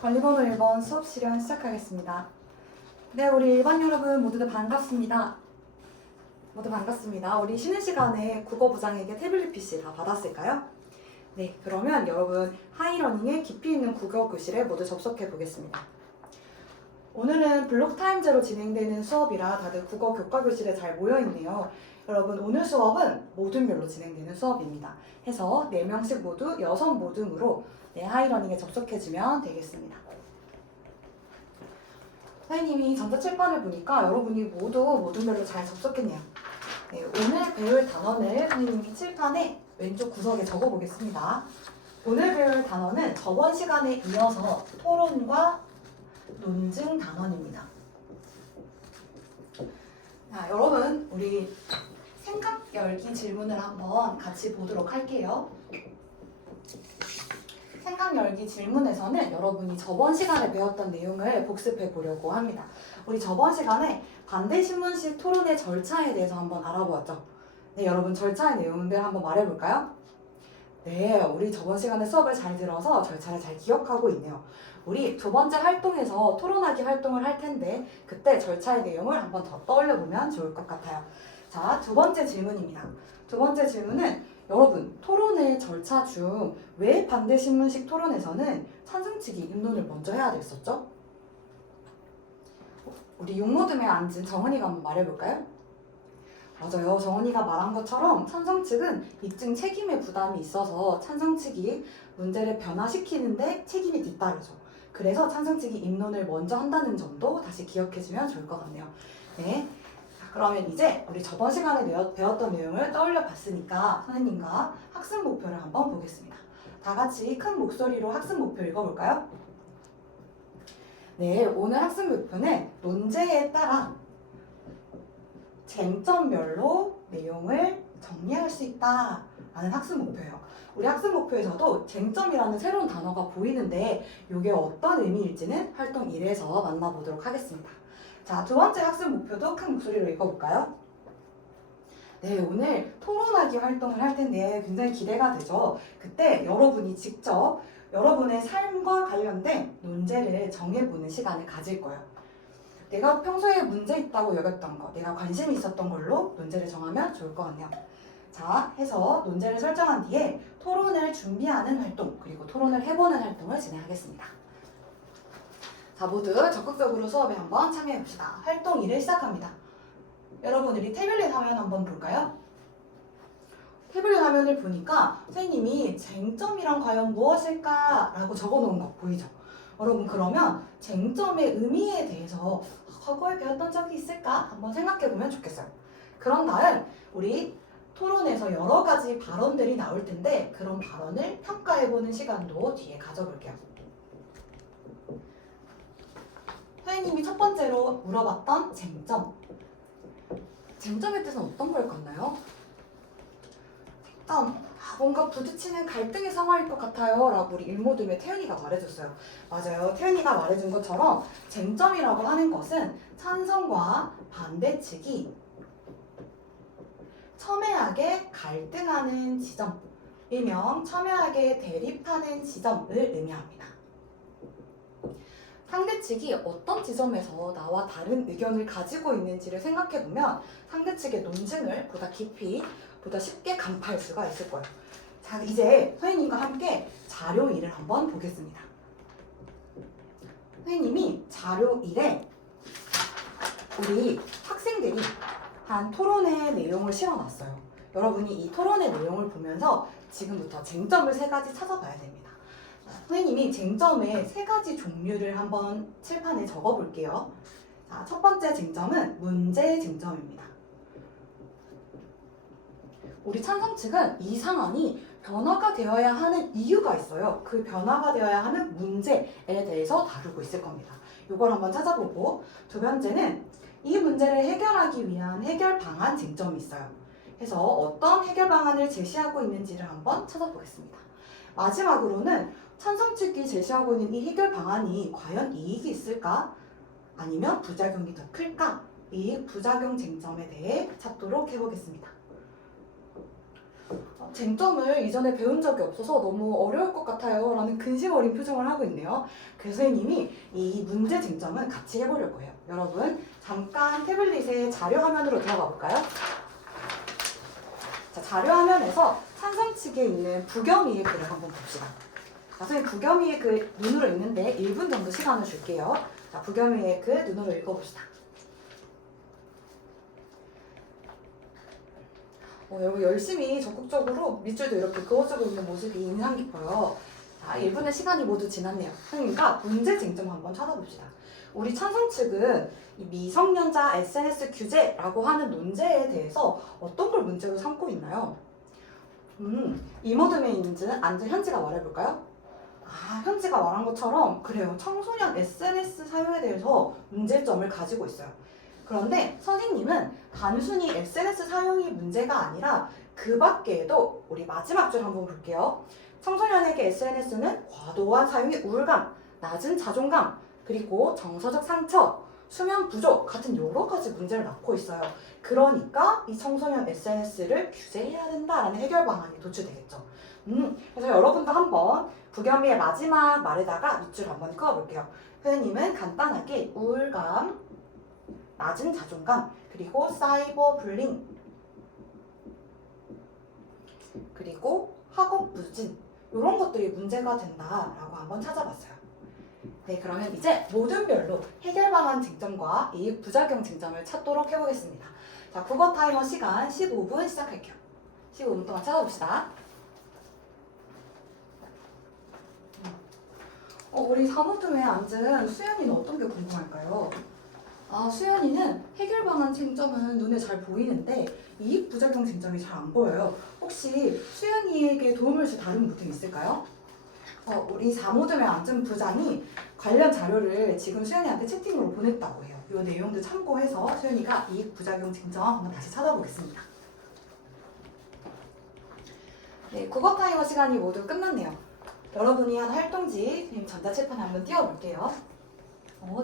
관리번호 1번 수업 실현 시작하겠습니다. 네, 우리 일반 여러분 모두들 반갑습니다. 모두 반갑습니다. 우리 쉬는 시간에 국어부장에게 태블릿 PC 다 받았을까요? 네, 그러면 여러분 하이러닝의 깊이 있는 국어 교실에 모두 접속해 보겠습니다. 오늘은 블록타임제로 진행되는 수업이라 다들 국어 교과 교실에 잘 모여있네요. 여러분 오늘 수업은 모둠별로 진행되는 수업입니다. 해서 4명씩 모두 여성 모둠으로 하이러닝에 접속해주면 되겠습니다. 선생님이 전자칠판을 보니까 여러분이 모두 모둠별로 잘 접속했네요. 네, 오늘 배울 단어를 선생님이 칠판에 왼쪽 구석에 적어보겠습니다. 오늘 배울 단어는 저번 시간에 이어서 토론과 논증 단원입니다. 자, 여러분 우리 생각 열기 질문을 한번 같이 보도록 할게요. 생각 열기 질문에서는 여러분이 저번 시간에 배웠던 내용을 복습해 보려고 합니다. 우리 저번 시간에 반대신문식 토론의 절차에 대해서 한번 알아보았죠. 네, 여러분 절차의 내용들 한번 말해볼까요? 네, 우리 저번 시간에 수업을 잘 들어서 절차를 잘 기억하고 있네요. 우리 두 번째 활동에서 토론하기 활동을 할 텐데 그때 절차의 내용을 한번 더 떠올려보면 좋을 것 같아요. 자, 두 번째 질문입니다. 두 번째 질문은 여러분 토론의 절차 중 왜 반대신문식 토론에서는 찬성측이 입론을 먼저 해야 됐었죠? 우리 용모둠에 앉은 정은이가 한번 말해볼까요? 맞아요. 정은이가 말한 것처럼 찬성 측은 입증 책임의 부담이 있어서 찬성 측이 문제를 변화시키는데 책임이 뒤따르죠. 그래서 찬성 측이 입론을 먼저 한다는 점도 다시 기억해주면 좋을 것 같네요. 네. 그러면 이제 우리 저번 시간에 배웠던 내용을 떠올려 봤으니까 선생님과 학습 목표를 한번 보겠습니다. 다 같이 큰 목소리로 학습 목표 읽어볼까요? 네, 오늘 학습 목표는 논제에 따라 쟁점별로 내용을 정리할 수 있다 라는 학습 목표예요. 우리 학습 목표에서도 쟁점이라는 새로운 단어가 보이는데 이게 어떤 의미일지는 활동 1에서 만나보도록 하겠습니다. 자, 두 번째 학습 목표도 큰 목소리로 읽어볼까요? 네, 오늘 토론하기 활동을 할 텐데 굉장히 기대가 되죠. 그때 여러분이 직접 여러분의 삶과 관련된 논제를 정해보는 시간을 가질 거예요. 내가 평소에 문제 있다고 여겼던 거, 내가 관심이 있었던 걸로 논제를 정하면 좋을 것 같네요. 자, 해서 논제를 설정한 뒤에 토론을 준비하는 활동, 그리고 토론을 해보는 활동을 진행하겠습니다. 자, 모두 적극적으로 수업에 한번 참여해봅시다. 활동 1을 시작합니다. 여러분, 우리 태블릿 화면 한번 볼까요? 태블릿 화면을 보니까 선생님이 쟁점이란 과연 무엇일까? 라고 적어놓은 거 보이죠? 여러분, 그러면 쟁점의 의미에 대해서 과거에 배웠던 적이 있을까? 한번 생각해보면 좋겠어요. 그런 다음 우리 토론에서 여러 가지 발언들이 나올 텐데 그런 발언을 평가해보는 시간도 뒤에 가져볼게요. 선생님이 첫 번째로 물어봤던 쟁점. 쟁점의 뜻은 어떤 걸 같나요? 뭔가 부딪히는 갈등의 상황일 것 같아요 라고 우리 일모둠의 태연이가 말해줬어요. 맞아요. 태연이가 말해준 것처럼 쟁점이라고 하는 것은 찬성과 반대 측이 첨예하게 갈등하는 지점, 일명 첨예하게 대립하는 지점을 의미합니다. 상대 측이 어떤 지점에서 나와 다른 의견을 가지고 있는지를 생각해보면 상대 측의 논증을 보다 깊이, 보다 쉽게 간파할 수가 있을 거예요. 자, 이제 선생님과 함께 자료 1을 한번 보겠습니다. 선생님이 자료 1에 우리 학생들이 한 토론의 내용을 실어놨어요. 여러분이 이 토론의 내용을 보면서 지금부터 쟁점을 3가지 찾아봐야 됩니다. 선생님이 쟁점의 3가지 종류를 한번 칠판에 적어볼게요. 자, 첫 번째 쟁점은 문제 쟁점입니다. 우리 찬성 측은 이 상황이 변화가 되어야 하는 이유가 있어요. 그 변화가 되어야 하는 문제에 대해서 다루고 있을 겁니다. 이걸 한번 찾아보고, 두 번째는 이 문제를 해결하기 위한 해결 방안 쟁점이 있어요. 그래서 어떤 해결 방안을 제시하고 있는지를 한번 찾아보겠습니다. 마지막으로는 찬성 측이 제시하고 있는 이 해결 방안이 과연 이익이 있을까? 아니면 부작용이 더 클까? 이 부작용 쟁점에 대해 찾도록 해보겠습니다. 쟁점을 이전에 배운 적이 없어서 너무 어려울 것 같아요 라는 근심 어린 표정을 하고 있네요. 그래서 선생님이 이 문제 쟁점은 같이 해보려고 해요. 여러분 잠깐 태블릿의 자료 화면으로 들어가 볼까요? 자, 자료 화면에서 찬성측에 있는 부겸이의 글을 한번 봅시다. 자, 선생님 부겸이의 글 눈으로 읽는데 1분 정도 시간을 줄게요. 자, 부겸이의 글 눈으로 읽어봅시다. 여러분 열심히 적극적으로 밑줄도 이렇게 그어주고 있는 모습이 인상 깊어요. 자, 1분의 시간이 모두 지났네요. 그러니까 문제 쟁점 한번 찾아봅시다. 우리 찬성 측은 이 미성년자 SNS 규제라고 하는 논제에 대해서 어떤 걸 문제로 삼고 있나요? 이모듬에 앉은 현지가 말해볼까요? 현지가 말한 것처럼 그래요. 청소년 SNS 사용에 대해서 문제점을 가지고 있어요. 그런데 선생님은 단순히 SNS 사용이 문제가 아니라 그 밖에도 우리 마지막 줄 한번 볼게요. 청소년에게 SNS는 과도한 사용의 우울감, 낮은 자존감, 그리고 정서적 상처, 수면 부족 같은 여러 가지 문제를 낳고 있어요. 그러니까 이 청소년 SNS를 규제해야 된다라는 해결 방안이 도출되겠죠. 그래서 여러분도 한번 부겸이의 마지막 말에다가 밑줄 한번 그어볼게요. 선생님은 간단하게 우울감, 낮은 자존감, 그리고 사이버 불링, 그리고 학업 부진 이런 것들이 문제가 된다라고 한번 찾아봤어요. 네, 그러면 이제 모든 별로 해결 방안 쟁점과 이익 부작용 쟁점을 찾도록 해보겠습니다. 자, 국어 타이머 시간 15분 시작할게요. 15분 동안 찾아봅시다. 우리 사모팀에 앉은 수연이는 어떤 게 궁금할까요? 수연이는 해결 방안 쟁점은 눈에 잘 보이는데 이익 부작용 쟁점이 잘 안 보여요. 혹시 수연이에게 도움을 줄 다른 분이 있을까요? 우리 사모점에 앉은 부장이 관련 자료를 지금 수연이한테 채팅으로 보냈다고 해요. 이 내용도 참고해서 수연이가 이익 부작용 쟁점 한번 다시 찾아보겠습니다. 네, 국어 타이머 시간이 모두 끝났네요. 여러분이 한 활동지 선생님 전자칠판에 한번 띄워볼게요.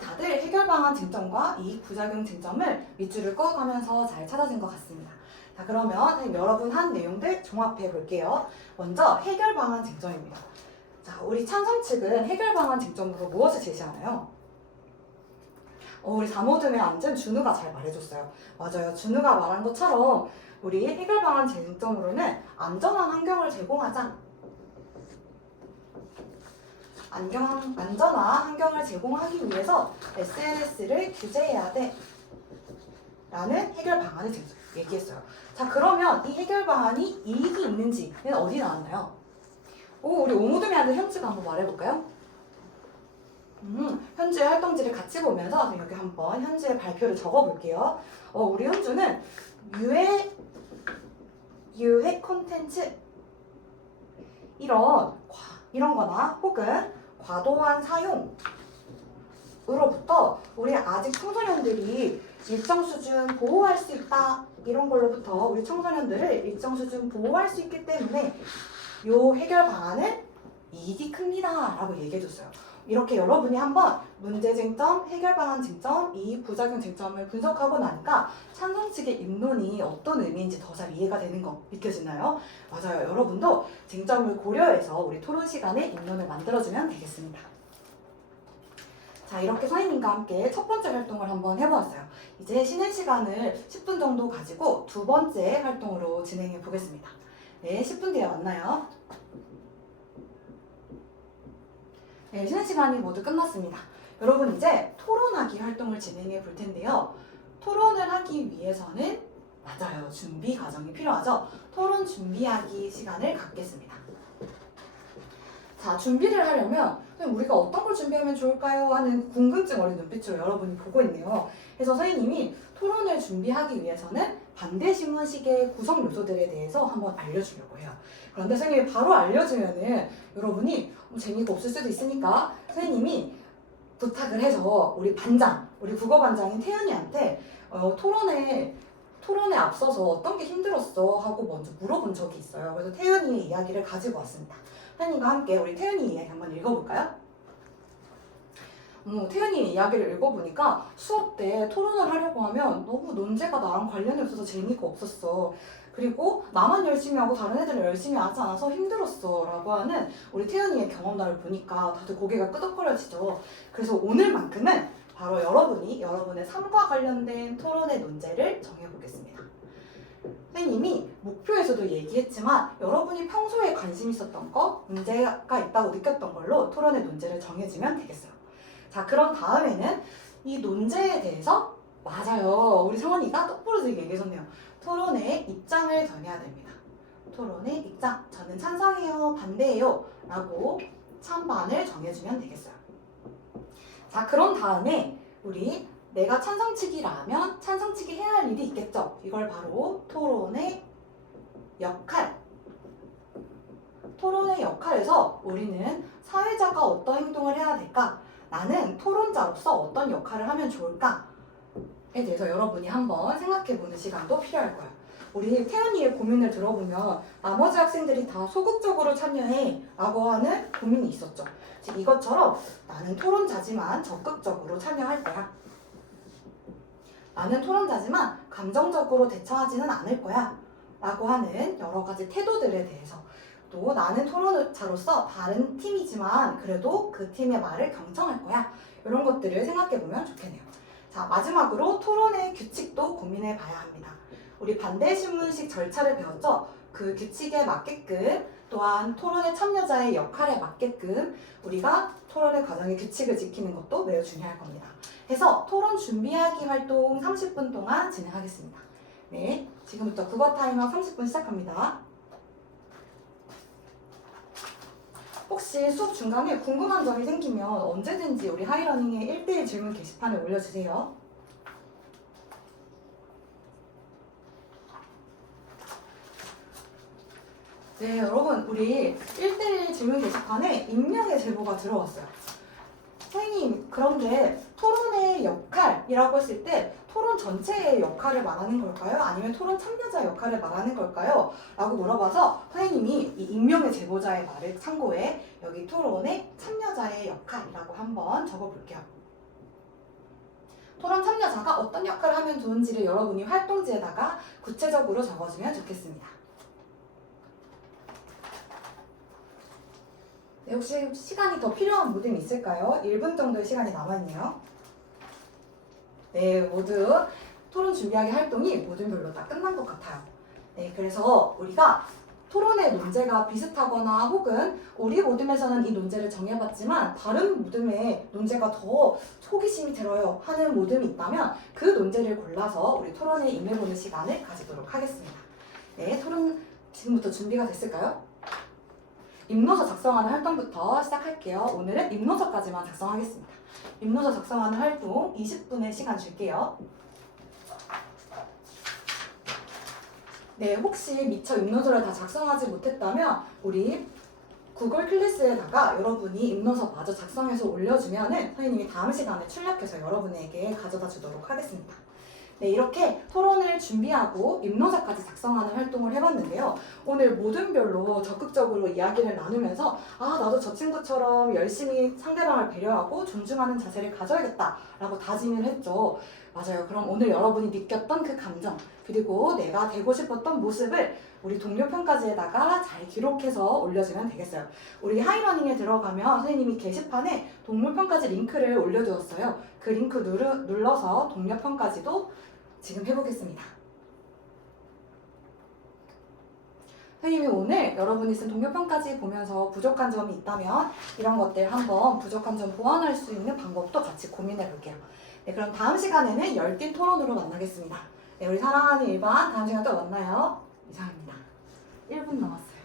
다들 해결 방안 쟁점과 이익 부작용 쟁점을 밑줄을 그어가면서 잘 찾아진 것 같습니다. 자, 그러면 선생님 여러분 한 내용들 종합해 볼게요. 먼저 해결 방안 쟁점입니다. 자, 우리 찬성 측은 해결 방안 쟁점으로 무엇을 제시하나요? 우리 사모듬에 앉은 준우가 잘 말해줬어요. 맞아요. 준우가 말한 것처럼 우리 해결 방안 쟁점으로는 안전한 환경을 제공하자. 안전한 환경을 제공하기 위해서 SNS를 규제해야 돼 라는 해결 방안을 얘기했어요. 자, 그러면 이 해결 방안이 이익이 있는지는 어디 나왔나요? 우리 오모듬이 앉은 현지가 한번 말해볼까요? 현주의 활동지를 같이 보면서 여기 한번 현주의 발표를 적어볼게요. 우리 현주는 유해 콘텐츠 이런 거나 혹은 과도한 사용으로부터 우리 아직 청소년들이 일정 수준 보호할 수 있다 이런 걸로부터 우리 청소년들을 일정 수준 보호할 수 있기 때문에 요 해결 방안은 이익이 큽니다 라고 얘기해줬어요. 이렇게 여러분이 한번 문제 쟁점, 해결 방안 쟁점, 이익 부작용 쟁점을 분석하고 나니까 찬성 측의 입론이 어떤 의미인지 더 잘 이해가 되는 거 느껴지나요? 맞아요. 여러분도 쟁점을 고려해서 우리 토론 시간에 입론을 만들어주면 되겠습니다. 자, 이렇게 선생님과 함께 첫 번째 활동을 한번 해보았어요. 이제 쉬는 시간을 10분 정도 가지고 두 번째 활동으로 진행해 보겠습니다. 네, 10분 뒤에 만나요. 네, 쉬는 시간이 모두 끝났습니다. 여러분 이제 토론하기 활동을 진행해 볼 텐데요. 토론을 하기 위해서는 맞아요. 준비 과정이 필요하죠. 토론 준비하기 시간을 갖겠습니다. 자, 준비를 하려면 우리가 어떤 걸 준비하면 좋을까요? 하는 궁금증 어린 눈빛으로 여러분이 보고 있네요. 그래서 선생님이 토론을 준비하기 위해서는 반대신문식의 구성 요소들에 대해서 한번 알려주려고 해요. 그런데 선생님이 바로 알려주면은 여러분이 재미가 없을 수도 있으니까 선생님이 부탁을 해서 우리 반장, 우리 국어 반장인 태연이한테 토론에 앞서서 어떤 게 힘들었어 하고 먼저 물어본 적이 있어요. 그래서 태연이의 이야기를 가지고 왔습니다. 선생님과 함께 우리 태연이 이야기 한번 읽어볼까요? 태연이 이야기를 읽어보니까 수업 때 토론을 하려고 하면 너무 논제가 나랑 관련이 없어서 재미가 없었어. 그리고 나만 열심히 하고 다른 애들은 열심히 하지 않아서 힘들었어 라고 하는 우리 태연이의 경험담을 보니까 다들 고개가 끄덕거려지죠. 그래서 오늘만큼은 바로 여러분의 삶과 관련된 토론의 논제를 정해보겠습니다. 선생님이 목표에서도 얘기했지만 여러분이 평소에 관심 있었던 거, 문제가 있다고 느꼈던 걸로 토론의 논제를 정해주면 되겠어요. 자, 그런 다음에는 이 논제에 대해서 맞아요. 우리 성원이가 똑부러지게 얘기해줬네요. 토론의 입장을 정해야 됩니다. 토론의 입장. 저는 찬성해요, 반대해요 라고 찬반을 정해주면 되겠어요. 자, 그런 다음에 우리 내가 찬성치기라면 찬성치기 해야 할 일이 있겠죠. 이걸 바로 토론의 역할. 토론의 역할에서 우리는 사회자가 어떤 행동을 해야 될까? 나는 토론자로서 어떤 역할을 하면 좋을까? 에 대해서 여러분이 한번 생각해보는 시간도 필요할 거예요. 우리 태연이의 고민을 들어보면 나머지 학생들이 다 소극적으로 참여해 라고 하는 고민이 있었죠. 즉 이것처럼 나는 토론자지만 적극적으로 참여할 거야. 나는 토론자지만 감정적으로 대처하지는 않을 거야 라고 하는 여러 가지 태도들에 대해서, 또 나는 토론자로서 다른 팀이지만 그래도 그 팀의 말을 경청할 거야, 이런 것들을 생각해보면 좋겠네요. 자, 마지막으로 토론의 규칙도 고민해 봐야 합니다. 우리 반대 신문식 절차를 배웠죠? 그 규칙에 맞게끔, 또한 토론의 참여자의 역할에 맞게끔 우리가 토론의 과정의 규칙을 지키는 것도 매우 중요할 겁니다. 해서 토론 준비하기 활동 30분 동안 진행하겠습니다. 네, 지금부터 국어 타이머 30분 시작합니다. 혹시 수업 중간에 궁금한 점이 생기면 언제든지 우리 하이러닝의 1대1 질문 게시판에 올려주세요. 네, 여러분, 우리 1대1 질문 게시판에 익명의 제보가 들어왔어요. 선생님, 그런데 토론의 역할이라고 했을 때 토론 전체의 역할을 말하는 걸까요? 아니면 토론 참여자 역할을 말하는 걸까요? 라고 물어봐서 선생님이 이 익명의 제보자의 말을 참고해 여기 토론의 참여자의 역할이라고 한번 적어볼게요. 토론 참여자가 어떤 역할을 하면 좋은지를 여러분이 활동지에다가 구체적으로 적어주면 좋겠습니다. 네, 혹시 시간이 더 필요한 모듬이 있을까요? 1분 정도의 시간이 남아있네요. 네, 모두 토론 준비하기 활동이 모둠별로 다 끝난 것 같아요. 네, 그래서 우리가 토론의 논제가 비슷하거나 혹은 우리 모둠에서는 이 논제를 정해봤지만 다른 모둠에 논제가 더 호기심이 들어요 하는 모둠이 있다면 그 논제를 골라서 우리 토론에 임해보는 시간을 가지도록 하겠습니다. 네, 토론 지금부터 준비가 됐을까요? 입노서 작성하는 활동부터 시작할게요. 오늘은 입노서까지만 작성하겠습니다. 입노서 작성하는 활동 20분의 시간 줄게요. 네, 혹시 미처 입노서를 다 작성하지 못했다면 우리 구글 클래스에다가 여러분이 입노서 마저 작성해서 올려주면은 선생님이 다음 시간에 출력해서 여러분에게 가져다 주도록 하겠습니다. 네, 이렇게 토론을 준비하고 입노서까지 작성하는 활동을 해봤는데요. 오늘 모둠별로 적극적으로 이야기를 나누면서 나도 저 친구처럼 열심히 상대방을 배려하고 존중하는 자세를 가져야겠다 라고 다짐을 했죠. 맞아요. 그럼 오늘 여러분이 느꼈던 그 감정, 그리고 내가 되고 싶었던 모습을 우리 동료평가지에다가 잘 기록해서 올려주면 되겠어요. 우리 하이러닝에 들어가면 선생님이 게시판에 동료평가지 링크를 올려주었어요. 그 링크 눌러서 동료평가지도 지금 해보겠습니다. 선생님이 오늘 여러분이 쓴 동료평가지 보면서 부족한 점이 있다면 이런 것들 한번 부족한 점 보완할 수 있는 방법도 같이 고민해 볼게요. 네, 그럼 다음 시간에는 열띤 토론으로 만나겠습니다. 네, 우리 사랑하는 일반 다음 시간에 또 만나요. 이상입니다. 1분 남았어요.